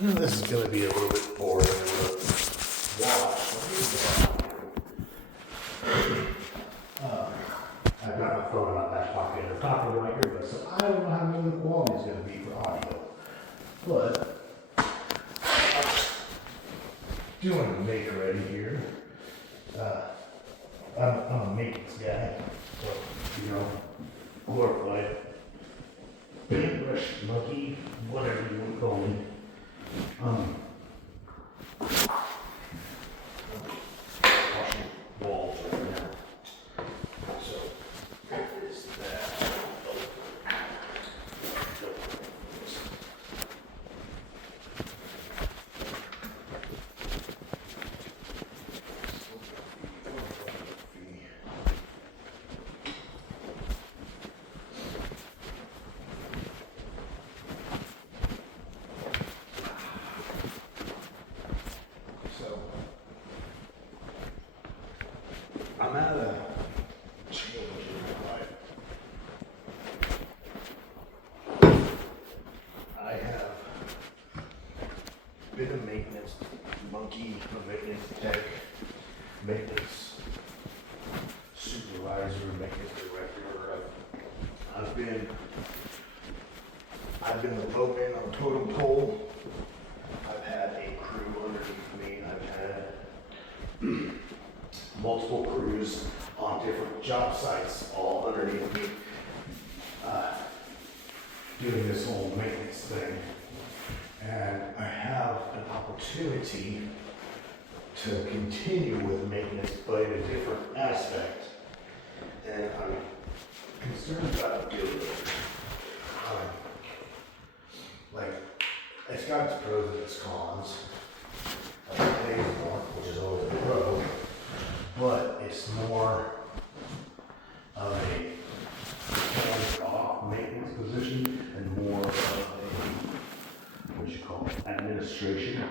This is going to be a little bit boring to watch. I've got my phone in my back pocket. I'm talking to my earbuds, so I don't know how good the quality is going to be for audio. But doing a make ready here. I'm a maintenance guy, so glorified paintbrush monkey, whatever you want to call me. Washing walls right now. So is that. I'm at a change in my life. I have been a maintenance monkey, a maintenance tech, maintenance supervisor, maintenance director. I've been the boatman on a totem pole. I've had a crew underneath me. I've had multiple crews on different job sites all underneath me, doing this whole maintenance thing. And I have an opportunity to continue with maintenance, but in a different aspect. And I'm concerned about doing it. Like, it's got its pros and its cons. Like paying more, which is always a pro. But it's more of a hands-off maintenance position and more of a, administration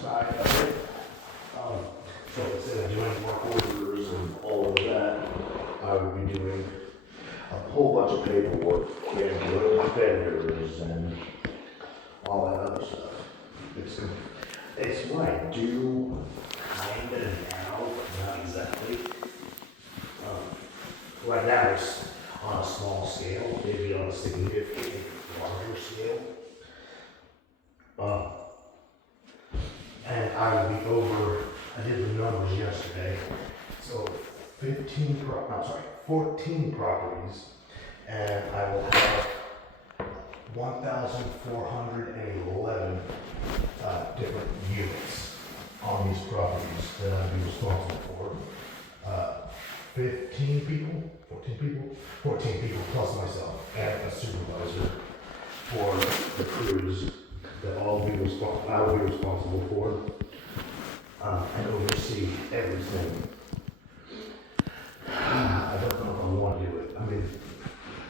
side of it. So instead of doing work orders and all of that, I would be doing a whole bunch of paperwork and dealing with vendors and all that other stuff. It's what I do kind of now, but not exactly. Right now it's on a small scale, maybe on a significantly larger scale. And I will be over, I did the numbers yesterday, so 14 properties, and I will have 1,411 different units on these properties that I'll be responsible for. 14 people plus myself and a supervisor for the crews that I will be responsible for, and oversee everything. I don't know if I want to do it. I mean,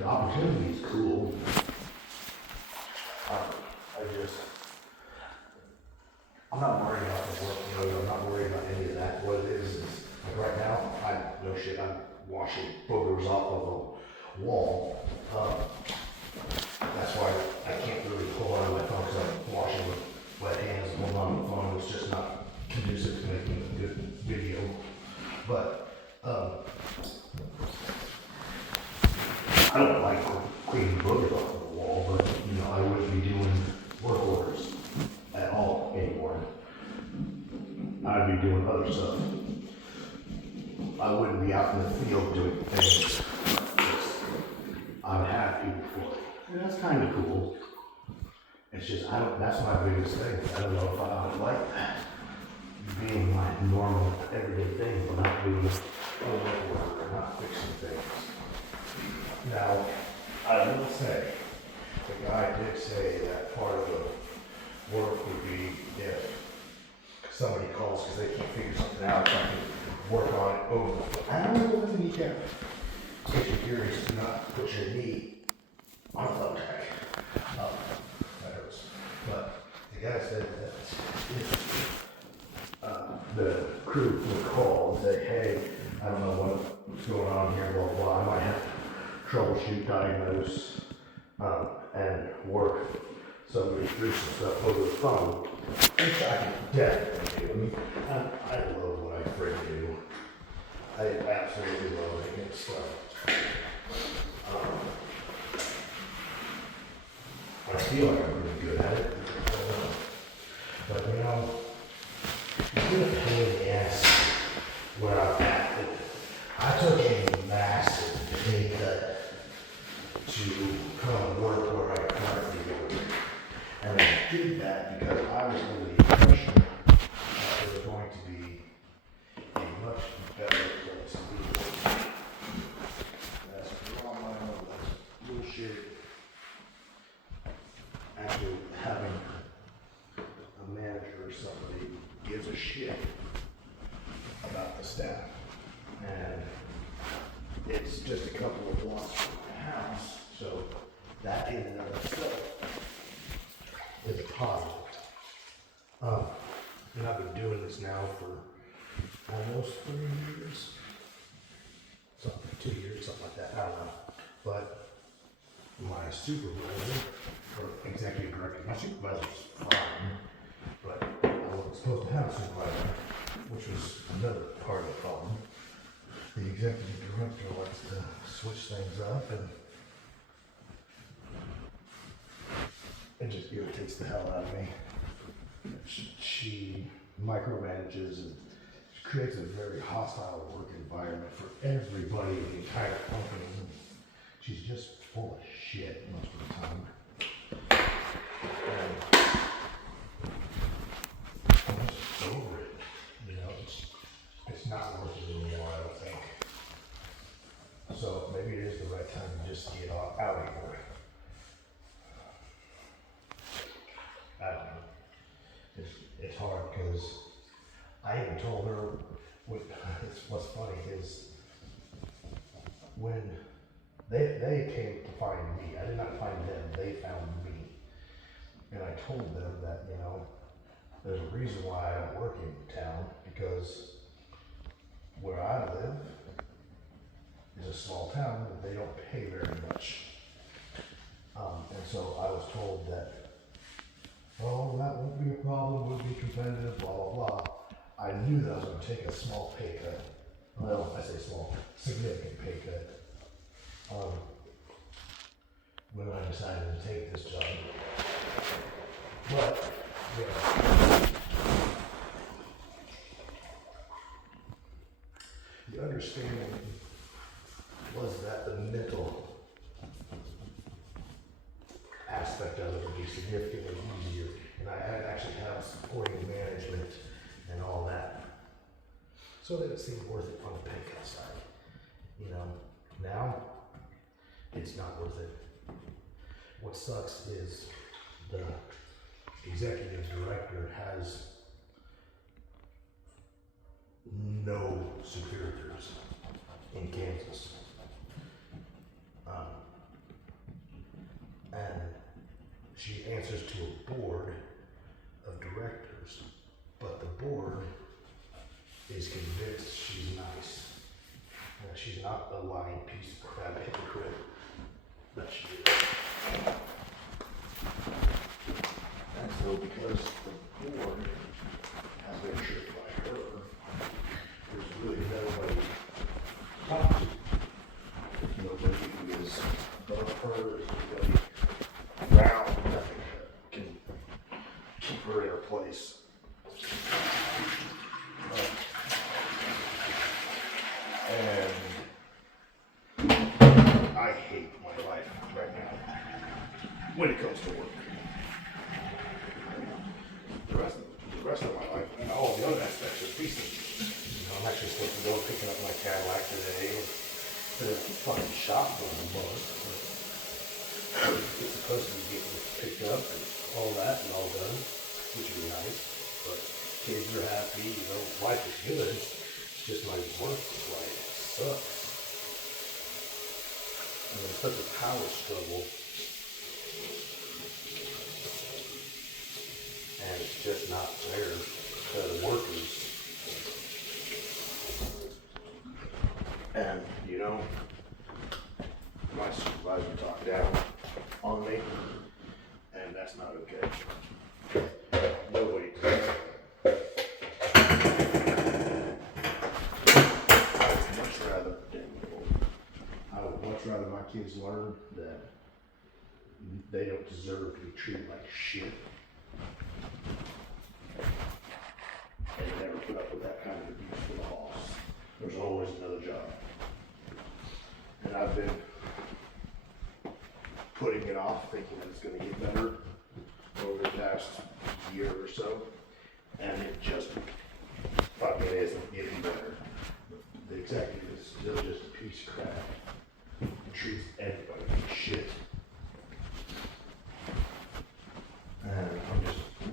the opportunity is cool. I'm not worried about the workload. I'm not worried about any of that. What it is like right now, I'm washing boogers off of a wall. That's why I can't really pull out of my phone because I'm washing with wet hands and holding on to the phone. It's just not conducive to making a good video. But I don't like cleaning boogers off of the wall, but I wouldn't be doing work orders at all anymore. I'd be doing other stuff. I wouldn't be out in the field doing things I've had people for. And that's kind of cool. It's just, that's my biggest thing. I don't know if I would like that. Being my normal everyday thing, but not doing a work order or not fixing things. Now, I will say, the guy did say that part of the work would be if somebody calls because they can't figure something out, I can work on it over. I don't know if you can. In case you're curious, do not put your knee on a thumbtack. That hurts. But the guy said that if the crew would call and say, hey, I don't know what's going on here, blah, blah, I might have to troubleshoot, diagnose, and work somebody threw some stuff over the phone, which I can definitely do. I mean, I love what I freaking do. I absolutely love making stuff. I feel like I'm really good at it. But you know, it's been a pain in the ass where I'm at. I took a massive pay cut to come work where I currently work. And I did that because I was under the impression that it was going to be a much better place to be. That's wrong, I know, that's bullshit. Actually, having a manager or somebody who gives a shit about the staff. And it's just a couple of blocks from my house, so that in and of itself is a positive. And I've been doing this now for almost 3 years, something, 2 years, something like that, I don't know. But my supervisor, or executive director, my supervisor's fine, but I wasn't supposed to have a supervisor, which was another part of the problem. The executive director likes to switch things up, and it just irritates the hell out of me. She micromanages and creates a very hostile work environment for everybody in the entire company. She's just full of shit most of the time. And I'm just over it. You know, it's not worth it anymore, I don't think. So maybe it is the right time to just get out of here. I don't know. It's hard because I even told her, what's funny is when they came to find me, I did not find them, they found me. And I told them that, you know, there's a reason why I don't work in town, because where I live is a small town, but they don't pay very much. And so I was told that, oh, that won't be a problem, we'll be competitive, blah, blah, blah. I knew that I was going to take a small pay cut. Well, I say small, significant pay cut. When I decided to take this job. But, yeah. The understanding was that the mental aspect of it would be significantly easier, and I had actually have supporting management and all that. So that it seemed worth it on the pay cut side. You know, now it's not worth it. What sucks is the executive director has no superiors in Kansas. And she answers to a board of directors, but the board is convinced she's nice. She's not a lying piece of crap hypocrite that she is. And so because the board has been tricked by her, there's really nobody to talk to. There's nobody who is above her, there's nobody around, nothing that can keep her in her place. And I hate my life right now when it comes to work. The rest of my life and all the other aspects are decent. You know, I'm actually supposed to go picking up my Cadillac today to the fucking shop for a month. It's supposed to be getting picked up and all that and all done, which would be nice. But kids are happy, you know, life is good. It's just my work life sucks. And there's such a power struggle. And it's just not fair to the workers. And, you know, my supervisor talked down on me, and that's not okay. Nobody does. I would much rather my kids learn that they don't deserve to be treated like shit. And never put up with that kind of abuse for the boss. There's always another job. And I've been putting it off, thinking that it's going to get better over the past year or so. And it just fucking isn't getting better. The executive is still just a piece of crap. He treats everybody like shit. And I'm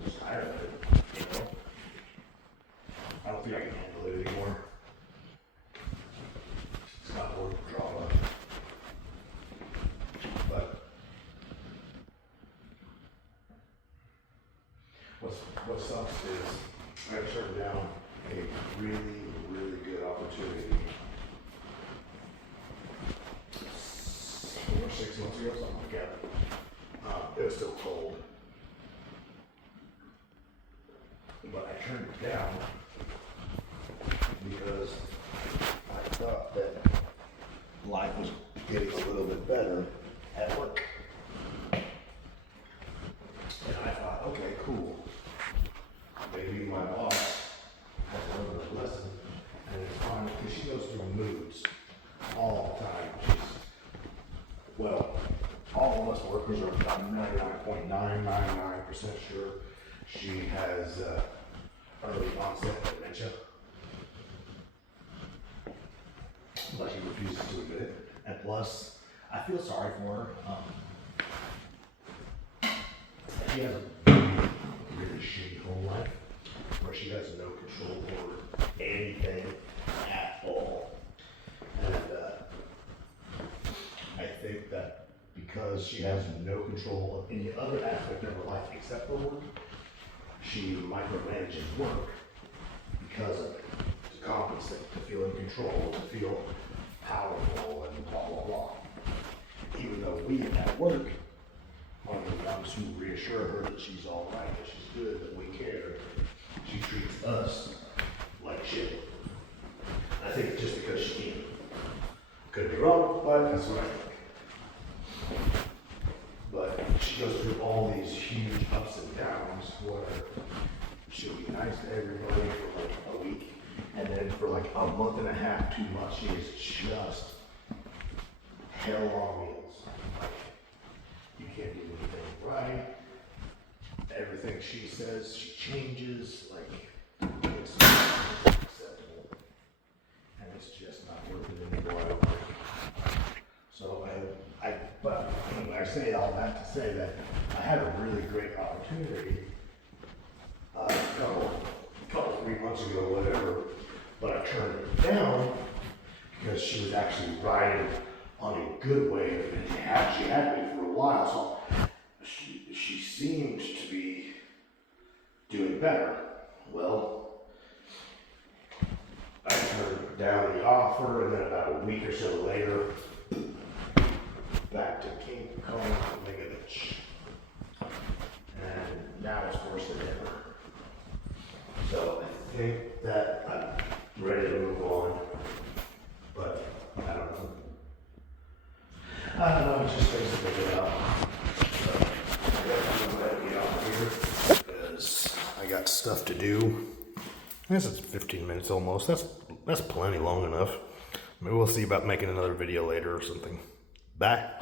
just tired of it, you know? I don't think I can handle it anymore. It's not worth the drama. But what sucks is I turned down a really, really good opportunity 4 or 6 months ago, something like that. It was still cold. But I turned it down because I thought that life was getting a little bit better at work. And I thought, okay, cool. Maybe my boss has learned a lesson and it's fine, because she goes through moods all the time. Well, all of us workers are about 99.999% sure she has early onset dementia, but she refuses to admit it. And plus, I feel sorry for her. She has a really shitty home life where she has no control over anything at all. And I think that because she has no control of any other aspect of her life except for work, she micromanages work because of it, to compensate, to feel in control, to feel powerful, and blah, blah, blah. Even though we at work are the ones who reassure her that she's all right, that she's good, that we care, she treats us like shit. I think it's just because she can. Could be wrong, but that's what I think. But she goes through all these huge ups and downs where she'll be nice to everybody for like a week, and then for like a month and a half, 2 months, she is just hell on wheels. Like, you can't do anything right. Everything she says, she changes. Like, it's not acceptable. And it's just not worth it anymore, I don't think. So but anyway, I say all that to say that I had a really great opportunity a couple 3 months ago, whatever, but I turned it down because she was actually riding on a good wave, and she had been for a while, so she seemed to be doing better. Well, I turned down the offer, and then about a week or so later, back to King Kong Megovich. And now it's worse than ever. So I think that I'm ready to move on, but I don't know. It's just things to figure out. So I guess I'm gonna get off here because I got stuff to do. I guess it's 15 minutes almost. That's plenty long enough. Maybe we'll see about making another video later or something. Bye.